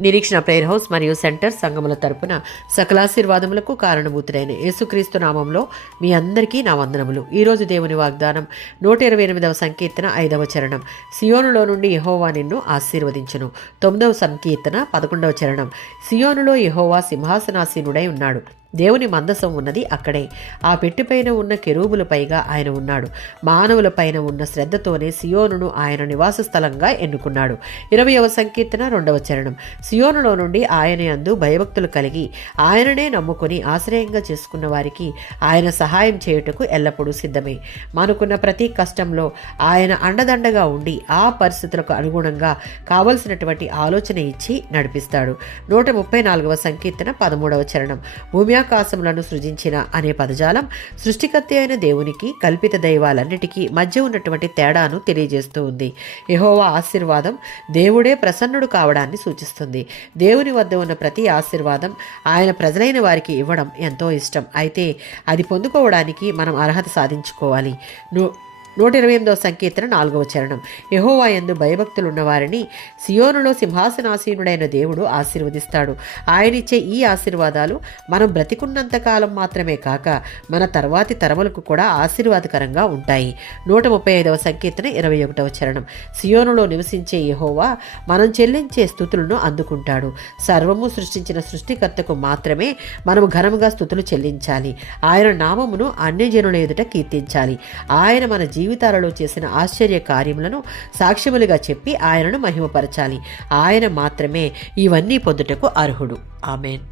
నిరీక్షణ prayer house మరియు centre సంఘముల తరపున సకలాశీర్వాదములకు కారణభూతుడైన యేసుక్రీస్తు నామంలో మీ అందరికీ నా వందనములు. ఈరోజు దేవుని వాగ్దానం 128వ సంకీర్తన 5వ చరణం. సియోనులో నుండి యెహోవా నిన్ను ఆశీర్వదించును. 9వ సంకీర్తన 11వ చరణం. సియోనులో యెహోవా సింహాసనాసీనుడై ఉన్నాడు. దేవుని మందసం ఉన్నది అక్కడే. ఆ పెట్టిపైన ఉన్న కెరూబుల పైగా ఆయన ఉన్నాడు. మానవుల పైన ఉన్న శ్రద్ధతోనే సియోనును ఆయన నివాస స్థలంగా ఎన్నుకున్నాడు. 20వ సంకీర్తన 2వ చరణం. సియోనులో నుండి ఆయన యందు భయభక్తులు కలిగి ఆయననే నమ్ముకుని ఆశ్రయంగా చేసుకున్న వారికి ఆయన సహాయం చేయుటకు ఎల్లప్పుడూ సిద్ధమే. మనకున్న ప్రతి కష్టంలో ఆయన అండదండగా ఉండి ఆ పరిస్థితులకు అనుగుణంగా కావలసినటువంటి ఆలోచన ఇచ్చి నడిపిస్తాడు. 134వ సంకీర్తన 13వ చరణం. భూమి ఆకాశములను సృజించిన అనే పదజాలం సృష్టికర్త అయిన దేవునికి కల్పిత దైవాలన్నిటికీ మధ్య ఉన్నటువంటి తేడాను తెలియజేస్తూ ఉంది. యెహోవా ఆశీర్వాదం దేవుడే ప్రసన్నుడు కావడాన్ని సూచిస్తుంది. దేవుని వద్ద ఉన్న ప్రతి ఆశీర్వాదం ఆయన ప్రజలైన వారికి ఇవ్వడం ఎంతో ఇష్టం. అయితే అది పొందుకోవడానికి మనం అర్హత సాధించుకోవాలి. 128వ సంకీర్తన 4వ చరణం. యెహోవా యందు భయభక్తులున్న వారిని సియోనులో సింహాసనాసీనుడైన దేవుడు ఆశీర్వదిస్తాడు. ఆయనిచ్చే ఈ ఆశీర్వాదాలు మనం బ్రతికున్నంత కాలం మాత్రమే కాక మన తర్వాతి తరములకు కూడా ఆశీర్వాదకరంగా ఉంటాయి. 135వ సంకీర్తన 21వ చరణం. సియోనులో నివసించే యెహోవా మనం చెల్లించే స్తుతులను అందుకుంటాడు. సర్వము సృష్టించిన సృష్టికర్తకు మాత్రమే మనము ఘనముగా స్తుతులు చెల్లించాలి. ఆయన నామమును అన్యజనుల ఎదుట కీర్తించాలి. ఆయన మన జీవితాలలో చేసిన ఆశ్చర్య కార్యములను సాక్ష్యములుగా చెప్పి ఆయనను మహిమపరచాలి. ఆయన మాత్రమే ఇవన్నీ పొందుటకు అర్హుడు. ఆమేన్.